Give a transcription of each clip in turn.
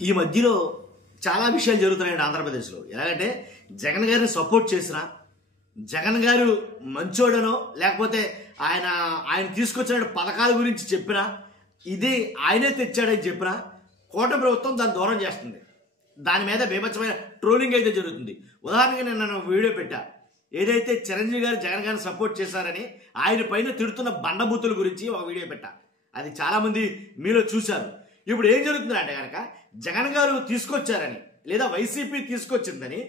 ఈ మధ్యలో చాలా విషయాలు జరుగుతున్నాయండి ఆంధ్రప్రదేశ్లో. ఎలాగంటే జగన్ గారిని సపోర్ట్ చేసినా, జగన్ గారు మంచోడనో లేకపోతే ఆయన తీసుకొచ్చిన పథకాల గురించి చెప్పినా, ఇది ఆయనే తెచ్చాడని చెప్పినా కూటమి ప్రభుత్వం దాన్ని దూరం చేస్తుంది. దాని మీద బీభత్సమైన ట్రోలింగ్ అయితే జరుగుతుంది. ఉదాహరణకి నేను వీడియో పెట్టా, ఏదైతే చిరంజీవి గారు జగన్ గారిని సపోర్ట్ చేశారని ఆయన పైన తిడుతున్న బండబూతుల గురించి ఒక వీడియో పెట్టా. అది చాలామంది మీలో చూశారు. ఇప్పుడు ఏం జరుగుతుందంటే కనుక జగన్ గారు తీసుకొచ్చారని లేదా వైసీపీ తీసుకొచ్చిందని,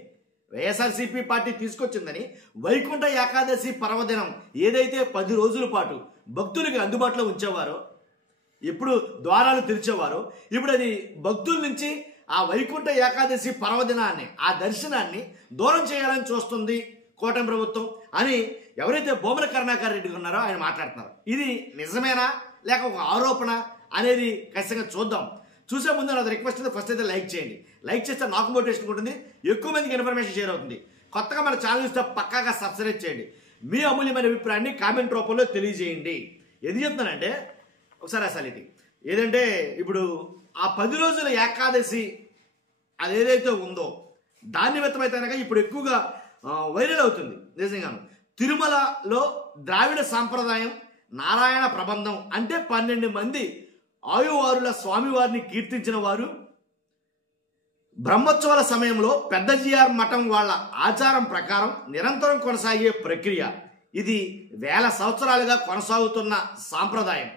వైఎస్ఆర్సీపీ పార్టీ తీసుకొచ్చిందని వైకుంఠ ఏకాదశి పర్వదినం ఏదైతే 10 రోజుల పాటు భక్తులకి అందుబాటులో ఉంచేవారో, ఎప్పుడు ద్వారాలు తెరిచేవారో, ఇప్పుడు అది భక్తుల నుంచి ఆ వైకుంఠ ఏకాదశి పర్వదినాన్ని, ఆ దర్శనాన్ని దూరం చేయాలని చూస్తుంది కూటమి ప్రభుత్వం అని ఎవరైతే బొమ్మల కరుణాకర్ రెడ్డి ఉన్నారో ఆయన మాట్లాడుతున్నారు. ఇది నిజమేనా లేక ఒక ఆరోపణ అనేది ఖచ్చితంగా చూద్దాం. చూసే ముందు నా రిక్వెస్ట్ అయితే ఫస్ట్ అయితే లైక్ చేయండి. లైక్ చేస్తే నాకు మోటివేషన్ ఉంటుంది, ఎక్కువ మందికి ఇన్ఫర్మేషన్ షేర్ అవుతుంది. కొత్తగా మన ఛానల్ ఇస్తే పక్కాగా సబ్స్క్రైబ్ చేయండి. మీ అమూల్యమైన అభిప్రాయాన్ని కామెంట్ రూపంలో తెలియజేయండి. ఎందుకు చెప్తున్నానంటే ఒకసారి అసలు ఏదంటే ఇప్పుడు ఆ 10 రోజుల ఏకాదశి అదేదైతే ఉందో దాని నిమిత్తమైతే కనుక ఇప్పుడు ఎక్కువగా వైరల్ అవుతుంది. నిజంగాను తిరుమలలో ద్రావిడ సాంప్రదాయం నారాయణ ప్రబంధం అంటే 12 మంది ఆయువారుల స్వామివారిని కీర్తించిన వారు బ్రహ్మోత్సవాల సమయంలో పెద్ద జిఆర్ మఠం వాళ్ళ ఆచారం ప్రకారం నిరంతరం కొనసాగే ప్రక్రియ. ఇది వేల సంవత్సరాలుగా కొనసాగుతున్న సాంప్రదాయం.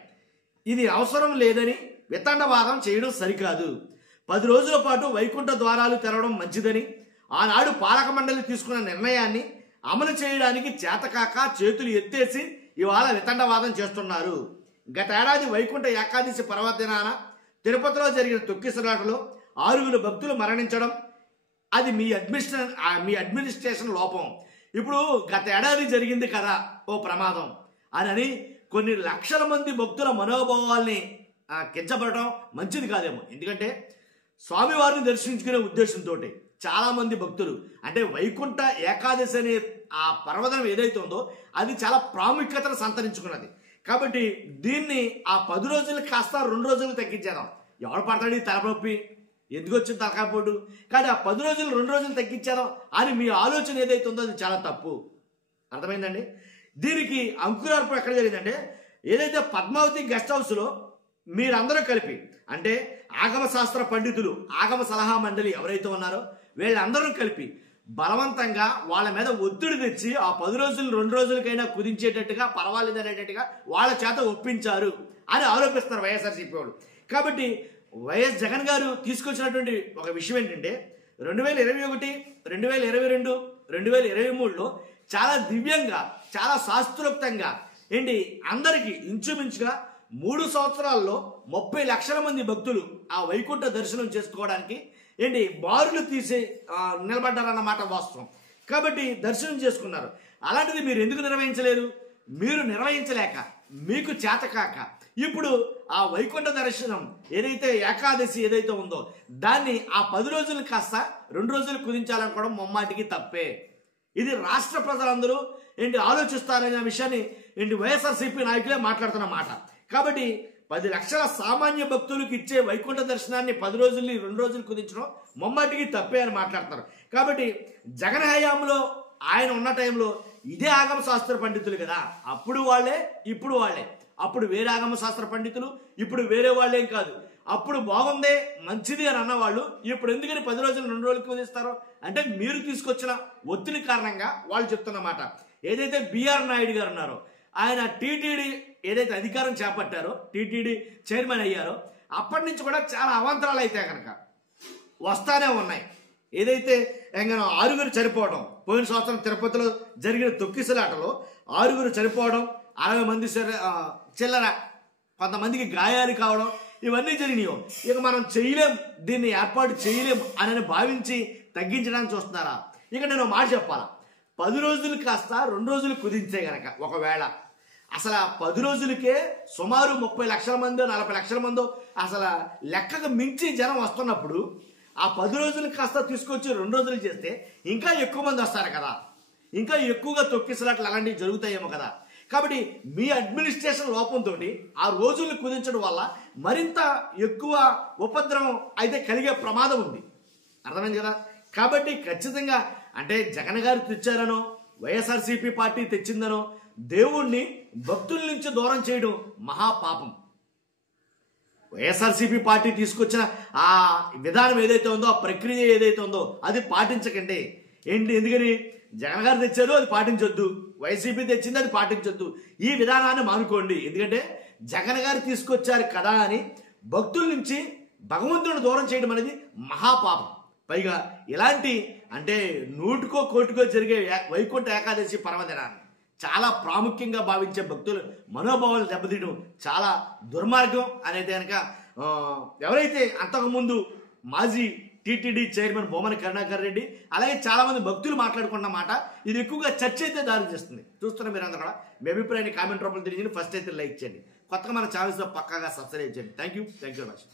ఇది అవసరం లేదని వితండవాదం చేయడం సరికాదు. 10 రోజుల పాటు వైకుంఠ ద్వారాలు తెరవడం మంచిదని, ఆనాడు పాలక మండలి తీసుకున్న నిర్ణయాన్ని అమలు చేయడానికి చేతకాక చేతులు ఎత్తేసి ఇవాళ వితండవాదం చేస్తున్నారు. గతేడాది వైకుంఠ ఏకాదశి పర్వదినాన తిరుపతిలో జరిగిన తొక్కిసలాటలో 6 భక్తులు మరణించడం అది మీ అడ్మినిస్ట్రేషన్ లోపం. ఇప్పుడు గత ఏడాది జరిగింది కదా ఓ ప్రమాదం అని కొన్ని లక్షల మంది భక్తుల మనోభావాల్ని కించబడటం మంచిది కాదేమో. ఎందుకంటే స్వామివారిని దర్శించుకునే ఉద్దేశంతో చాలామంది భక్తులు అంటే వైకుంఠ ఏకాదశి అనే ఆ పర్వదినం ఏదైతే ఉందో అది చాలా ప్రాముఖ్యతను సంతరించుకున్నది. కాబట్టి దీన్ని ఆ 10 రోజులు కాస్త 2 రోజులు తగ్గించేద్దాం. ఎవరు పడతాడు ఈ తలనొప్పి, ఎందుకు వచ్చింది తలకాపోటు, కానీ ఆ 10 రోజులు 2 రోజులు తగ్గించేద్దాం అని మీ ఆలోచన ఏదైతే ఉందో అది చాలా తప్పు. అర్థమైందండి? దీనికి అంకురార్పణ ఎక్కడ జరిగిందంటే ఏదైతే పద్మావతి గెస్ట్ హౌస్లో మీరందరూ కలిపి అంటే ఆగమ శాస్త్ర పండితులు, ఆగమ సలహా మండలి ఎవరైతే ఉన్నారో వీళ్ళందరూ కలిపి బలవంతంగా వాళ్ళ మీద ఒత్తిడి తెచ్చి ఆ 10 రోజులు 2 రోజులకైనా కుదించేటట్టుగా పర్వాలేదు అనేటట్టుగా వాళ్ళ చేత ఒప్పించారు అని ఆరోపిస్తున్నారు వైఎస్ఆర్సీపీ వాళ్ళు. కాబట్టి వైఎస్ జగన్ గారు తీసుకొచ్చినటువంటి ఒక విషయం ఏంటంటే 2021, 2022, 2023లో చాలా దివ్యంగా, చాలా శాస్త్రోక్తంగా అందరికీ ఇంచుమించుగా 3 సంవత్సరాల్లో 30 లక్షల మంది భక్తులు ఆ వైకుంఠ దర్శనం చేసుకోవడానికి బారులు తీసి నిలబడ్డారన్నమాట వాస్తవం. కాబట్టి దర్శనం చేసుకున్నారు. అలాంటిది మీరు ఎందుకు నిర్వహించలేరు? మీరు నిర్వహించలేక, మీకు చేతకాక ఇప్పుడు ఆ వైకుంఠ దర్శనం ఏదైతే ఏకాదశి ఏదైతే ఉందో దాన్ని ఆ 10 రోజులు కాస్త 2 రోజులు కుదించాలనుకోవడం ముమ్మాటికి తప్పే. ఇది రాష్ట్ర ప్రజలందరూ ఆలోచిస్తారనే విషయాన్ని వైఎస్ఆర్సీపీ నాయకులే మాట్లాడుతున్న మాట. కాబట్టి 10 లక్షల సామాన్య భక్తులకు ఇచ్చే వైకుంఠ దర్శనాన్ని 10 రోజుల్ని 2 రోజులు కుదించడం ముమ్మాటికి తప్పే అని మాట్లాడుతున్నారు. కాబట్టి జగన్ హయాంలో ఆయన ఉన్న టైంలో ఇదే ఆగమ శాస్త్ర పండితులు కదా, అప్పుడు వాళ్ళే ఇప్పుడు వాళ్ళే. అప్పుడు వేరే ఆగమ శాస్త్ర పండితులు, ఇప్పుడు వేరే వాళ్ళేం కాదు. అప్పుడు బాగుందే మంచిది అని అన్నవాళ్ళు ఇప్పుడు ఎందుకని 10 రోజులు 2 రోజులు కుదిస్తారు అంటే మీరు తీసుకొచ్చిన ఒత్తిడి కారణంగా వాళ్ళు చెప్తున్నమాట. ఏదైతే బిఆర్ నాయుడు గారు ఉన్నారో ఆయన టీటీడీ ఏదైతే అధికారం చేపట్టారో, టీటీడీ చైర్మన్ అయ్యారో అప్పటి నుంచి కూడా చాలా అవాంతరాలు అయితే కనుక వస్తానే ఉన్నాయి. ఏదైతే 6 చనిపోవడం, పోయిన సంవత్సరం తిరుపతిలో జరిగిన తొక్కిసలాటలో 6 చనిపోవడం, 60 మంది చిల్లర కొంతమందికి గాయాలు కావడం, ఇవన్నీ జరిగినాయో ఇక మనం చేయలేం, దీన్ని ఏర్పాటు చేయలేం అని భావించి తగ్గించడానికి చూస్తున్నారా? ఇక నేను మాట చెప్పాలా, 10 రోజులు కాస్త 2 రోజులు కుదించే గనక ఒకవేళ అసలు ఆ 10 రోజులకే సుమారు 30 లక్షల మందో 40 లక్షల మందో అసలు లెక్కకు మించి జనం వస్తున్నప్పుడు ఆ 10 రోజులు కాస్త తీసుకొచ్చి 2 రోజులు చేస్తే ఇంకా ఎక్కువ మంది వస్తారు కదా, ఇంకా ఎక్కువగా తొక్కిసలాట్లు అలాంటివి జరుగుతాయేమో కదా. కాబట్టి మీ అడ్మినిస్ట్రేషన్ లోపంతో ఆ రోజుల్ని కుదించడం వల్ల మరింత ఎక్కువ ఉపద్రవం అయితే కలిగే ప్రమాదం ఉంది. అర్థమైంది కదా? కాబట్టి ఖచ్చితంగా అంటే జగన్ గారు తెచ్చారనో వైఎస్ఆర్సీపీ పార్టీ తెచ్చిందనో దేవుణ్ణి భక్తుల నుంచి దూరం చేయడం మహాపాపం. వైఎస్ఆర్సీపీ పార్టీ తీసుకొచ్చిన ఆ విధానం ఏదైతే ఉందో, ఆ ప్రక్రియ ఏదైతే ఉందో అది పాటించకండి. ఏంటి, ఎందుకని జగన్ గారు తెచ్చారు అది పాటించొద్దు, వైసీపీ తెచ్చింది అది పాటించొద్దు, ఈ విధానాన్ని మానుకోండి. ఎందుకంటే జగన్ గారు తీసుకొచ్చారు కదా అని భక్తుల నుంచి భగవంతుడిని దూరం చేయడం అనేది మహాపాపం. పైగా ఇలాంటి అంటే నూటికో కోటికో జరిగే వైకుంఠ ఏకాదశి పర్వదినాన్ని చాలా ప్రాముఖ్యంగా భావించే భక్తులు మనోభావాలు దెబ్బతీయడం చాలా దుర్మార్గం అనేది కనుక ఎవరైతే అంతకుముందు మాజీ టీటీడీ చైర్మన్ బొమ్మన కరుణాకర్ రెడ్డి అలాగే చాలా మంది భక్తులు మాట్లాడుకున్న మాట ఇది ఎక్కువగా చర్చ అయితే దారి చేస్తుంది. చూస్తున్న మీరు అందరూ కూడా మీ అభిప్రాయాన్ని కామెంట్ రూపంలో తెలియజేయండి. ఫస్ట్ అయితే లైక్ చేయండి, కొత్తగా మన ఛానల్స్లో పక్కాగా సబ్స్క్రైబ్ చేయండి. Thank you very much.